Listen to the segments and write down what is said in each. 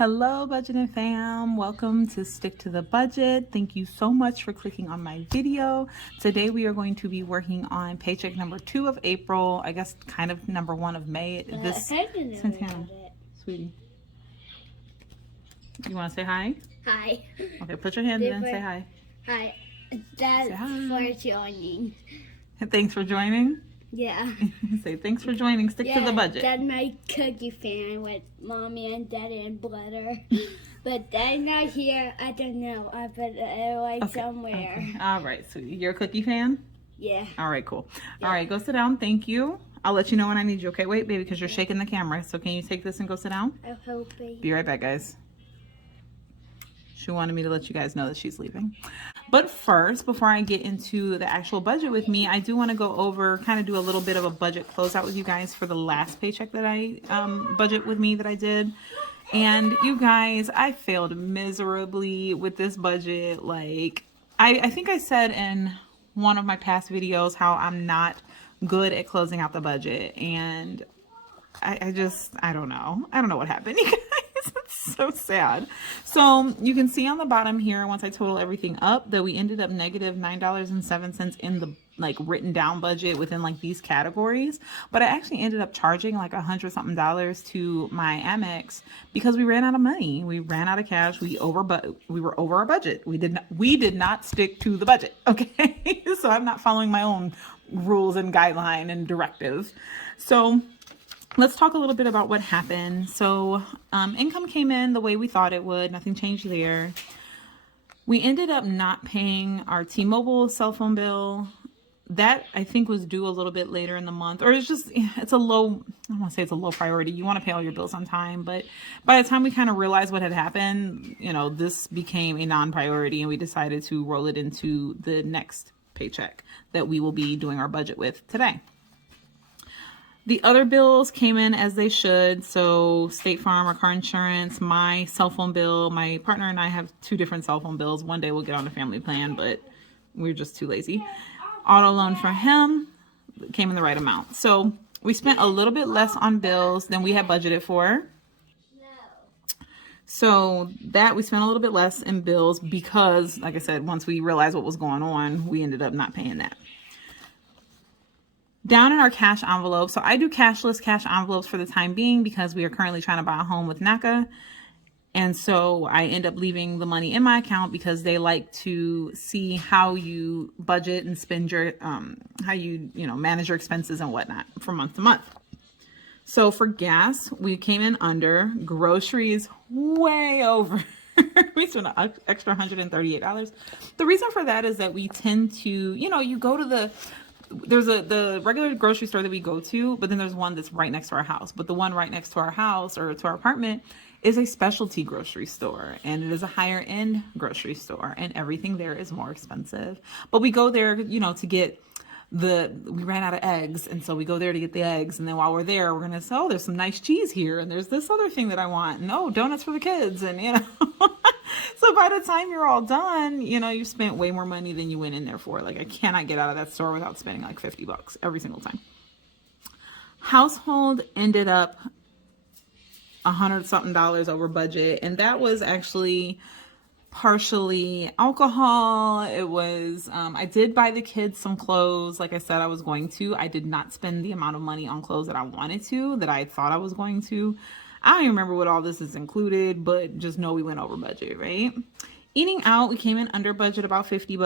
Hello, budgeting fam. Welcome to Stick to the Budget. Thank you so much for clicking on my video. Today we are going to be working on paycheck number 2 of April. I guess kind of number 1 of May. Santana, sweetie, you want to say hi? Hi. Okay, put your hand in and say hi. Hi. That's for joining. Thanks for joining. Yeah. Say thanks for joining. Stick to the budget. That's my cookie fan with mommy and daddy and brother. But they're not here. I don't know. I put it somewhere. Okay. All right, sweetie. You're a cookie fan? Yeah. All right, cool. Yeah. All right, go sit down. Thank you. I'll let you know when I need you. Okay, wait, baby, because you're shaking the camera. So can you take this and go sit down? I'm hoping. Be right back, guys. She wanted me to let you guys know that she's leaving. But first, before I get into the actual budget with me, I do want to go over, kind of do a little bit of a budget closeout with you guys for the last paycheck that I budget with me that I did. And you guys, I failed miserably with this budget. Like, I think I said in one of my past videos how I'm not good at closing out the budget. And I don't know. I don't know what happened, you guys. It's so sad. So you can see on the bottom here, once I total everything up, that we ended up negative $9.07 in the written down budget within these categories. But I actually ended up charging $100 something to my Amex because we ran out of money. We ran out of cash. We were over our budget. We did not stick to the budget. Okay. So I'm not following my own rules and guideline and directive. So let's talk a little bit about what happened. So income came in the way we thought it would. Nothing changed there. We ended up not paying our T-Mobile cell phone bill. That I think was due a little bit later in the month, or it's a low, I don't want to say it's a low priority. You want to pay all your bills on time, but by the time we kind of realized what had happened, this became a non-priority and we decided to roll it into the next paycheck that we will be doing our budget with today. The other bills came in as they should. So State Farm, our car insurance, my cell phone bill. My partner and I have 2 different cell phone bills. One day we'll get on a family plan, but we're just too lazy. Auto loan for him came in the right amount. So we spent a little bit less on bills than we had budgeted for. So that we spent a little bit less in bills because, like I said, once we realized what was going on, we ended up not paying that. Down in our cash envelope, so I do cashless cash envelopes for the time being because we are currently trying to buy a home with NACA. And so I end up leaving the money in my account because they like to see how you budget and spend your, how you manage your expenses and whatnot from month to month. So for gas, we came in under. Groceries, way over. We spent an extra $138. The reason for that is that we tend to, you go to there's the regular grocery store that we go to, but then there's one that's right next to our house. But the one right next to our house or to our apartment is a specialty grocery store, and it is a higher end grocery store, and everything there is more expensive. But we go there, to get we ran out of eggs, and so we go there to get the eggs, and then while we're there, we're gonna say, oh, there's some nice cheese here, and there's this other thing that I want, and oh, donuts for the kids, and So by the time you're all done, you spent way more money than you went in there for. I cannot get out of that store without spending $50 every single time. Household ended up $100 something over budget, and that was actually partially alcohol. It was I did buy the kids some clothes like I said I was going to. I did not spend the amount of money on clothes that I wanted to, that I thought I was going to. I don't even remember what all this is included, but just know we went over budget, right? Eating out, we came in under budget about $50,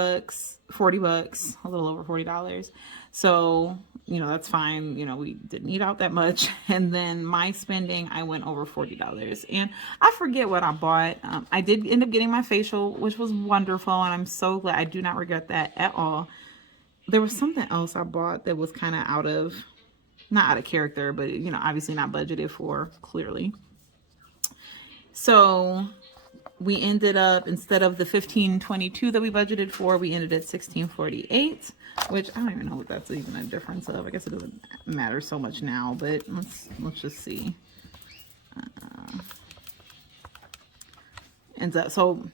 $40, a little over $40. So, that's fine. We didn't eat out that much. And then my spending, I went over $40. And I forget what I bought. I did end up getting my facial, which was wonderful. And I'm so glad. I do not regret that at all. There was something else I bought that was kind of not out of character, but obviously not budgeted for, clearly. So we ended up, instead of the $15.22 that we budgeted for, we ended at $16.48, which I don't even know what that's even a difference of. I guess it doesn't matter so much now, but let's just see. Ends up, so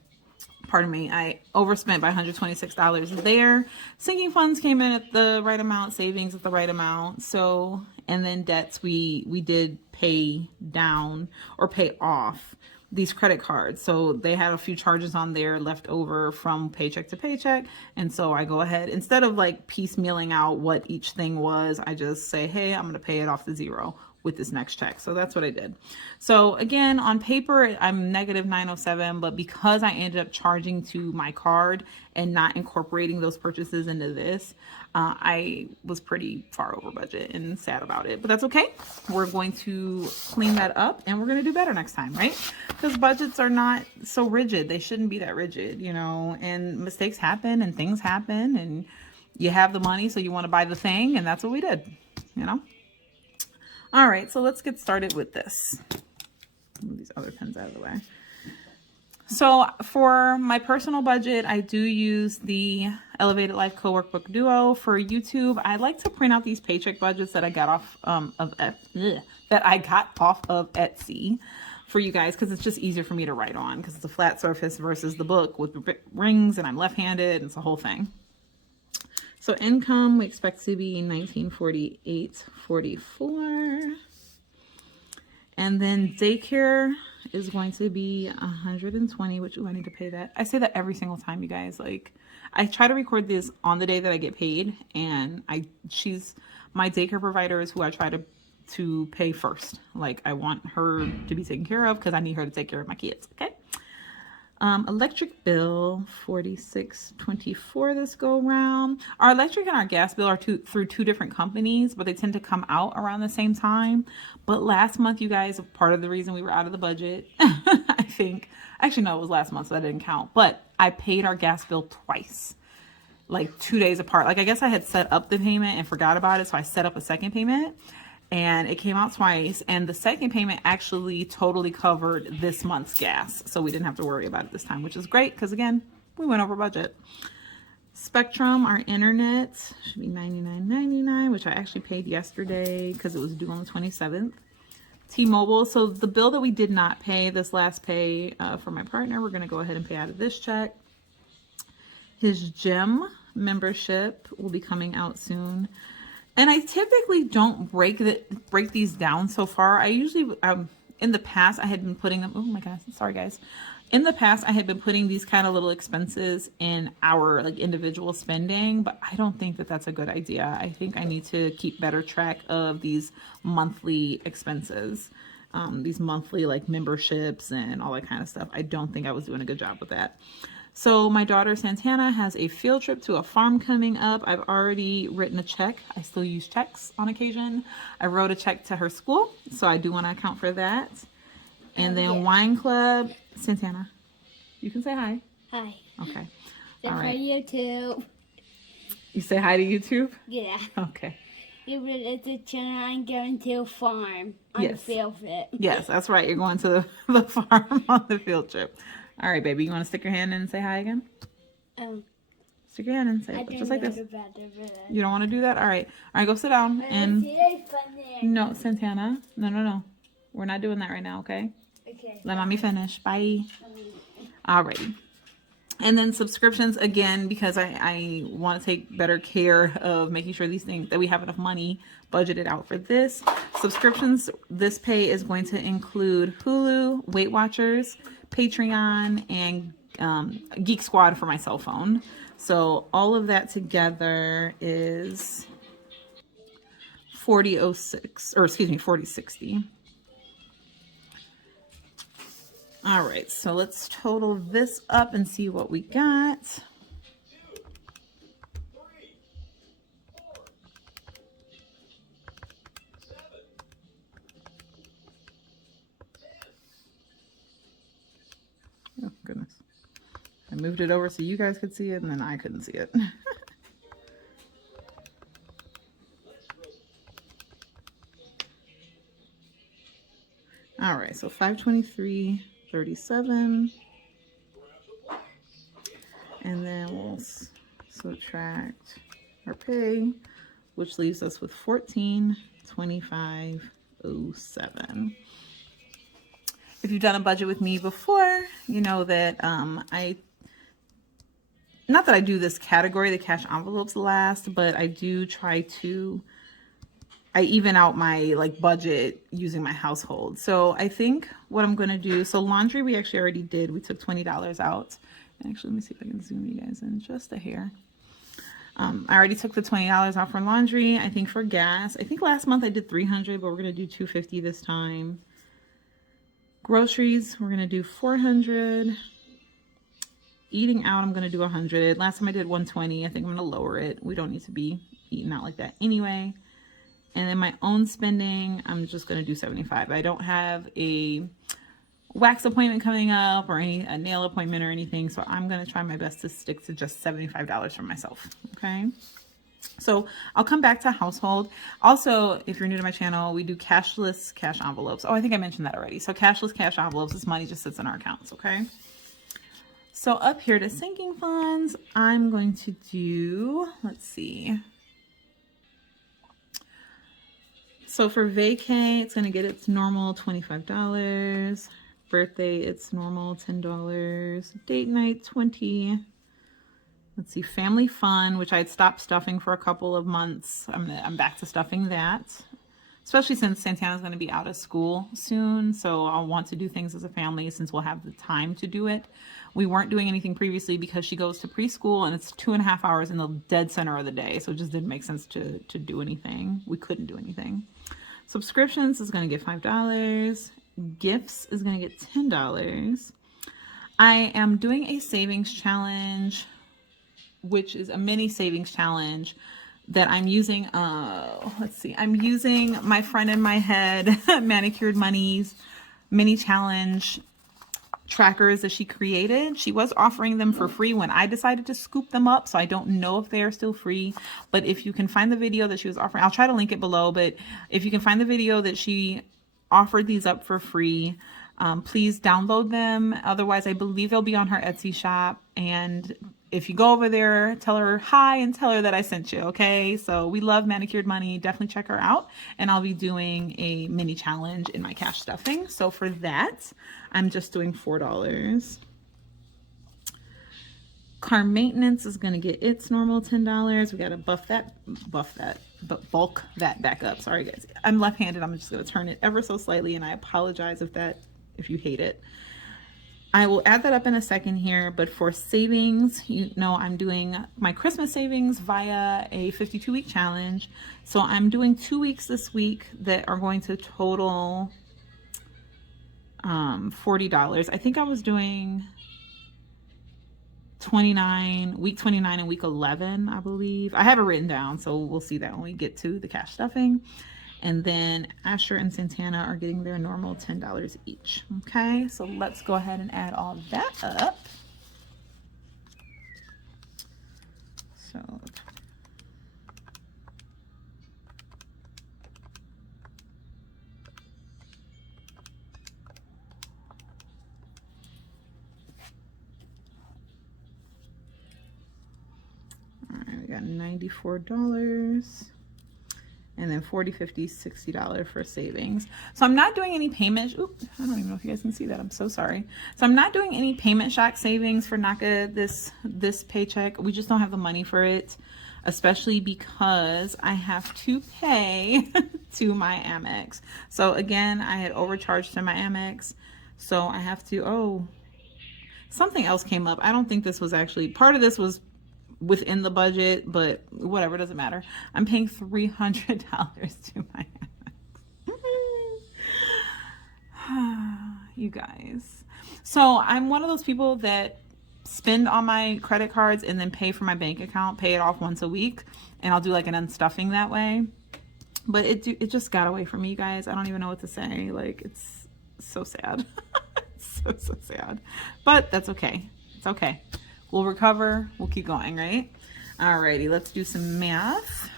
pardon me, I overspent by $126 there. Sinking funds came in at the right amount, savings at the right amount. So, and then debts, we did pay down or pay off these credit cards. So they had a few charges on there left over from paycheck to paycheck. And so I go ahead, instead of like piecemealing out what each thing was, I just say, hey, I'm going to pay it off to zero with this next check. So that's what I did. So again, on paper, I'm negative 907, but because I ended up charging to my card and not incorporating those purchases into this, I was pretty far over budget and sad about it, but that's okay. We're going to clean that up and we're going to do better next time, right? Because budgets are not so rigid. They shouldn't be that rigid, you know, and mistakes happen and things happen, and you have the money, so you want to buy the thing, and that's what we did, you know? All right, so let's get started with this. Move these other pens out of the way. So for my personal budget, I do use the Elevated Life Co-Workbook Duo. For YouTube, I like to print out these paycheck budgets that I got off of Etsy for you guys, because it's just easier for me to write on, because it's a flat surface versus the book with rings, and I'm left-handed, and it's a whole thing. So income, we expect to be $1948.44. And then daycare is going to be 120, which, I need to pay that. I say that every single time, you guys. Like, I try to record this on the day that I get paid, and she's my daycare provider is who I try to pay first. Like, I want her to be taken care of because I need her to take care of my kids. Okay. Electric bill, $46.24 this go round. Our electric and our gas bill are through two different companies, but they tend to come out around the same time. But last month, you guys, part of the reason we were out of the budget, I think, actually, no, it was last month, so that didn't count. But I paid our gas bill twice, like 2 days apart. Like, I guess I had set up the payment and forgot about it, so I set up a second payment. And it came out twice, and the second payment actually totally covered this month's gas, so we didn't have to worry about it this time, which is great because, again, we went over budget. Spectrum, our internet, should be $99.99, which I actually paid yesterday because it was due on the 27th. T-Mobile, so the bill that we did not pay, this last pay for my partner, we're going to go ahead and pay out of this check. His gym membership will be coming out soon. And I typically don't break these down so far. I usually, in the past, I had been putting them, oh my gosh, sorry guys. In the past, I had been putting these kind of little expenses in our like individual spending, but I don't think that that's a good idea. I think I need to keep better track of these monthly expenses, these monthly like memberships and all that kind of stuff. I don't think I was doing a good job with that. So my daughter Santana has a field trip to a farm coming up. I've already written a check. I still use checks on occasion. I wrote a check to her school, so I do want to account for that. And then wine club, Santana, you can say hi. Hi. Okay. Say all hi right. YouTube. You say hi to YouTube? Yeah. Okay. Even it's a channel, I'm going to a farm on the field trip. Yes, that's right. You're going to the farm on the field trip. All right, baby. You want to stick your hand in and say hi again? Stick your hand in and say it, just like this. You don't want to do that? All right. All right, go sit down. And no, Santana. No. We're not doing that right now, okay? Okay. Let mommy finish. Bye. All righty. And then subscriptions, again, because I want to take better care of making sure these things, that we have enough money budgeted out for this. Subscriptions, this pay is going to include Hulu, Weight Watchers, Patreon, and Geek Squad for my cell phone. So all of that together is $40.60. All right, so let's total this up and see what we got. Oh, goodness. I moved it over so you guys could see it, and then I couldn't see it. All right, so $523.37. And then we'll subtract our pay, which leaves us with $1425.07. If you've done a budget with me before, you know that not that I do this category, the cash envelopes last, but I do try to I even out my like budget using my household. So I think what I'm going to do, so laundry we actually already did. We took $20 out. And actually, let me see if I can zoom you guys in just a hair. I already took the $20 out for laundry. I think for gas, I think last month I did $300, but we're going to do $250 this time. Groceries, we're going to do $400. Eating out, I'm going to do $100. Last time I did $120. I think I'm going to lower it. We don't need to be eating out like that anyway. And then my own spending, I'm just going to do $75. I don't have a wax appointment coming up or a nail appointment or anything. So I'm going to try my best to stick to just $75 for myself. Okay. So I'll come back to household. Also, if you're new to my channel, we do cashless cash envelopes. Oh, I think I mentioned that already. So cashless cash envelopes, this money just sits in our accounts. Okay. So up here to sinking funds, I'm going to do, let's see. So for vacay, it's going to get its normal $25. Birthday, it's normal $10. Date night, $20. Let's see, family fun, which I had stopped stuffing for a couple of months. I'm back to stuffing that, especially since Santana's going to be out of school soon. So I'll want to do things as a family since we'll have the time to do it. We weren't doing anything previously because she goes to preschool and it's 2.5 hours in the dead center of the day. So it just didn't make sense to do anything. We couldn't do anything. Subscriptions is going to get $5. Gifts is going to get $10. I am doing a savings challenge, which is a mini savings challenge that I'm using. Let's see. I'm using my friend in my head, Manicured Money's mini challenge trackers that she created. She was offering them for free when I decided to scoop them up. So I don't know if they are still free, but if you can find the video that she was offering, I'll try to link it below, but if you can find the video that she offered these up for free, please download them. Otherwise, I believe they'll be on her Etsy shop. And if you go over there, tell her hi and tell her that I sent you. Okay. So we love Manicured Money. Definitely check her out. And I'll be doing a mini challenge in my cash stuffing. So for that, I'm just doing $4. Car maintenance is going to get its normal $10. We got to bulk that back up. Sorry guys. I'm left-handed. I'm just going to turn it ever so slightly. And I apologize if you hate it. I will add that up in a second here, but for savings, you know, I'm doing my Christmas savings via a 52-week challenge. So I'm doing 2 weeks this week that are going to total $40. I think I was doing week 29 and week 11, I believe. I have it written down, so we'll see that when we get to the cash stuffing. And then Asher and Santana are getting their normal $10 each. Okay, so let's go ahead and add all that up. So all right, we got $94. And then $40, $50, $60 for savings. So I'm not doing any payment. Oops, I don't even know if you guys can see that. I'm so sorry. So I'm not doing any payment shock savings for NACA this paycheck. We just don't have the money for it, especially because I have to pay to my Amex. So again, I had overcharged to my Amex. So I have to, something else came up. I don't think this was actually, part of this was within the budget, but whatever, doesn't matter. I'm paying $300 to my Amex. You guys. So I'm one of those people that spend on my credit cards and then pay for my bank account, pay it off once a week, and I'll do like an unstuffing that way. But it just got away from me, you guys. I don't even know what to say. Like, it's so sad. It's so sad. But that's okay. It's okay. We'll recover. We'll keep going, right? Alrighty, let's do some math.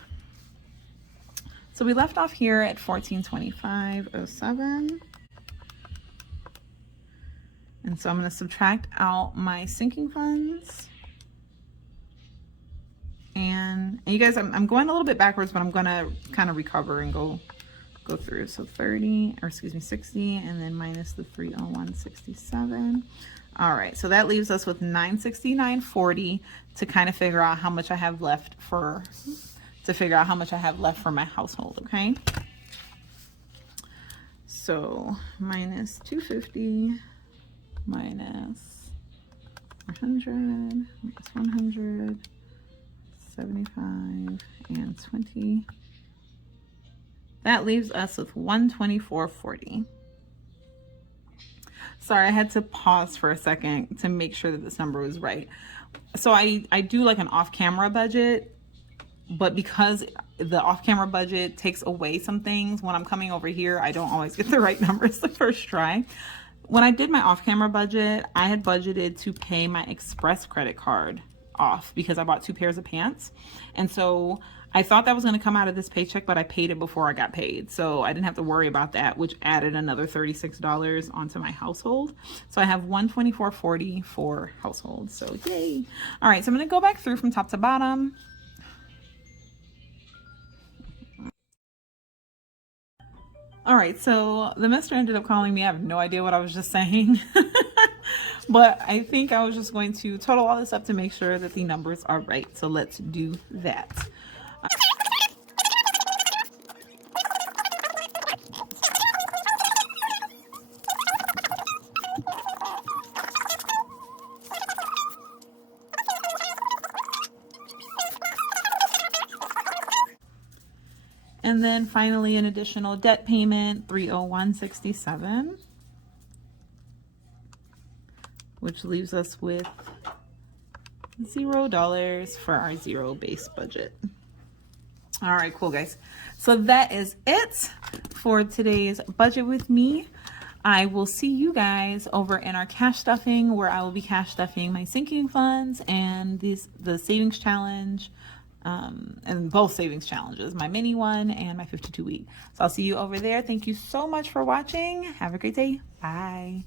So we left off here at $1425.07. And so I'm going to subtract out my sinking funds. And you guys, I'm going a little bit backwards, but I'm going to kind of recover and go through. So 60, and then minus the 301.67. All right, so that leaves us with $969.40 to kind of figure out how much I have left to figure out how much I have left for my household, okay? So minus 250 minus 400 minus 100, 75 and 20. That leaves us with 124.40. Sorry, I had to pause for a second to make sure that this number was right. So I do like an off-camera budget, but because the off-camera budget takes away some things, when I'm coming over here, I don't always get the right numbers the first try. When I did my off-camera budget, I had budgeted to pay my Express credit card off because I bought 2 pairs of pants. And so I thought that was going to come out of this paycheck, but I paid it before I got paid. So I didn't have to worry about that, which added another $36 onto my household. So I have $124.40 for household. So yay. All right, so I'm going to go back through from top to bottom. All right, so the mister ended up calling me. I have no idea what I was just saying. But I think I was just going to total all this up to make sure that the numbers are right. So let's do that. And then finally an additional debt payment, $301.67, which leaves us with $0 for our zero-based budget. All right, cool guys. So that is it for today's budget with me. I will see you guys over in our cash stuffing, where I will be cash stuffing my sinking funds and the savings challenge. And both savings challenges, my mini one and my 52-week. So I'll see you over there. Thank you so much for watching. Have a great day. Bye.